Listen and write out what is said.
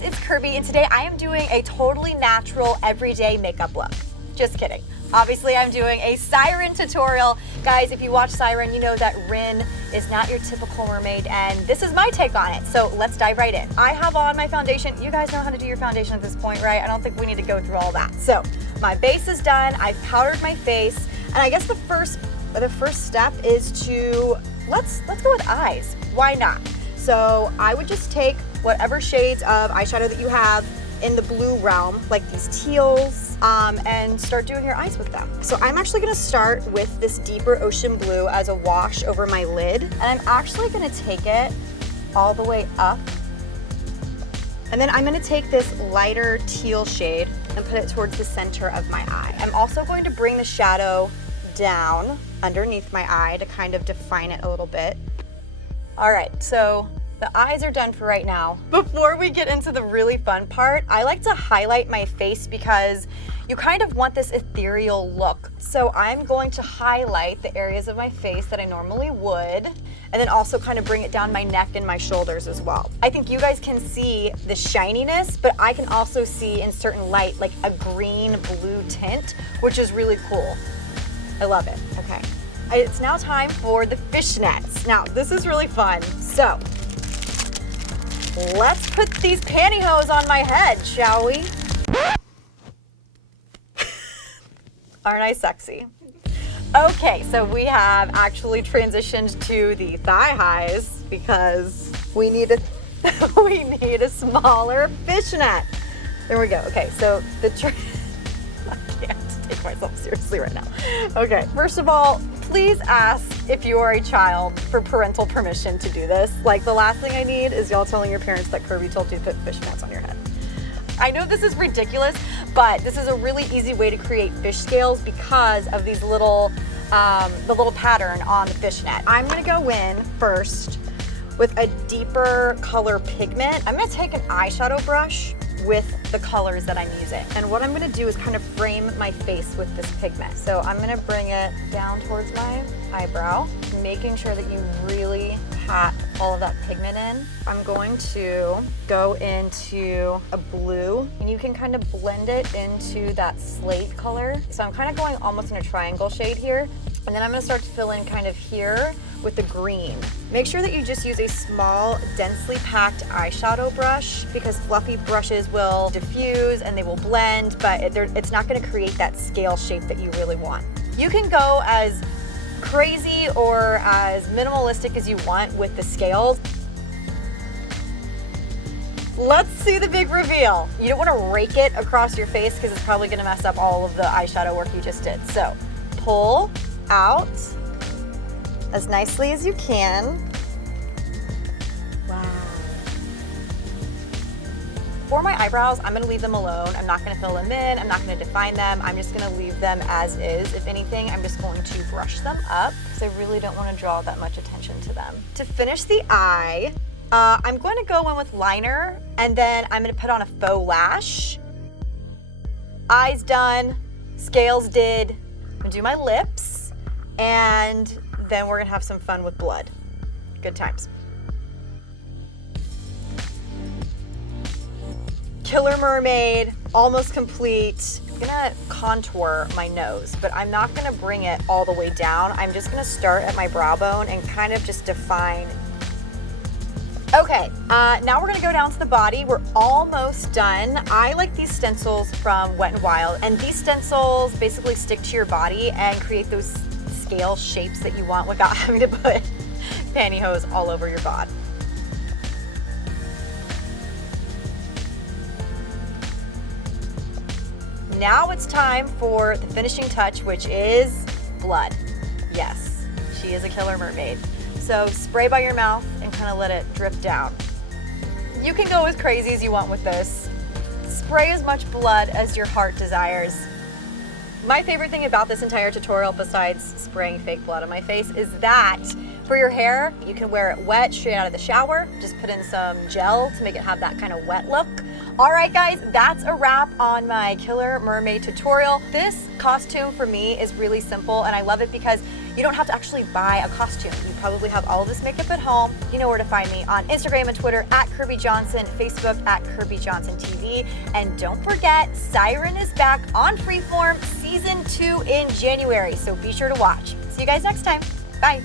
guys, it's Kirbie, and today I am doing a totally natural, everyday makeup look. Just kidding. Obviously, I'm doing a Siren tutorial. Guys, if you watch Siren, you know that Rin is not your typical mermaid, and this is my take on it. So let's dive right in. I have on my foundation. You guys know how to do your foundation at this point, right? I don't think we need to go through all that. So my base is done. I've powdered my face, and I guess the first step is to, let's go with eyes. Why not? So I would just take whatever shades of eyeshadow that you have in the blue realm, like these teals, and start doing your eyes with them. So I'm actually gonna start with this deeper ocean blue as a wash over my lid, and I'm actually gonna take it all the way up. And then I'm gonna take this lighter teal shade and put it towards the center of my eye. I'm also going to bring the shadow down underneath my eye to kind of define it a little bit. All right, so the eyes are done for right now. Before we get into the really fun part, I like to highlight my face because you kind of want this ethereal look. So I'm going to highlight the areas of my face that I normally would, and then also kind of bring it down my neck and my shoulders as well. I think you guys can see the shininess, but I can also see in certain light, like a green-blue tint, which is really cool. I love it, okay. It's now time for the fishnets. Now, this is really fun. So, let's put these pantyhose on my head, shall we? Aren't I sexy? Okay, so we have actually transitioned to the thigh highs because we need a smaller fishnet. There we go. Okay, so I can't take myself seriously right now. Okay, first of all, please ask if you are a child for parental permission to do this. Like, the last thing I need is y'all telling your parents that Kirbie told you to put fishnets on your head. I know this is ridiculous, but this is a really easy way to create fish scales because of these little, the little pattern on the fishnet. I'm gonna go in first with a deeper color pigment. I'm gonna take an eyeshadow brush with the colors that I'm using. And what I'm gonna do is kind of frame my face with this pigment. So I'm gonna bring it down towards my eyebrow, making sure that you really pat all of that pigment in. I'm going to go into a blue, and you can kind of blend it into that slate color. So I'm kind of going almost in a triangle shade here. And then I'm gonna start to fill in kind of here with the green. Make sure that you just use a small, densely packed eyeshadow brush because fluffy brushes will diffuse and they will blend, but it's not gonna create that scale shape that you really want. You can go as crazy or as minimalistic as you want with the scales. Let's see the big reveal. You don't wanna rake it across your face because it's probably gonna mess up all of the eyeshadow work you just did. So pull out as nicely as you can. Wow. For my eyebrows, I'm gonna leave them alone. I'm not gonna fill them in, I'm not gonna define them. I'm just gonna leave them as is. If anything, I'm just going to brush them up because I really don't wanna draw that much attention to them. To finish the eye, I'm going to go in with liner, and then I'm gonna put on a faux lash. Eyes done, scales did. I'm gonna do my lips, and then we're gonna have some fun with blood. Good times. Killer mermaid, almost complete. I'm gonna contour my nose, but I'm not gonna bring it all the way down. I'm just gonna start at my brow bone and kind of just define. Okay, now we're gonna go down to the body. We're almost done. I like these stencils from Wet n Wild, and these stencils basically stick to your body and create those scale shapes that you want without having to put pantyhose all over your bod. Now it's time for the finishing touch, which is blood. Yes, she is a killer mermaid. So spray by your mouth and kind of let it drip down. You can go as crazy as you want with this. Spray as much blood as your heart desires. My favorite thing about this entire tutorial, besides spraying fake blood on my face, is that for your hair, you can wear it wet straight out of the shower. Just put in some gel to make it have that kind of wet look. All right, guys, that's a wrap on my Killer Mermaid tutorial. This costume for me is really simple, and I love it because You don't have to actually buy a costume. You probably have all of this makeup at home. You know where to find me on Instagram and Twitter at Kirbie Johnson, Facebook at Kirbie Johnson TV. And don't forget, Siren is back on Freeform Season 2 in January, so be sure to watch. See you guys next time. Bye.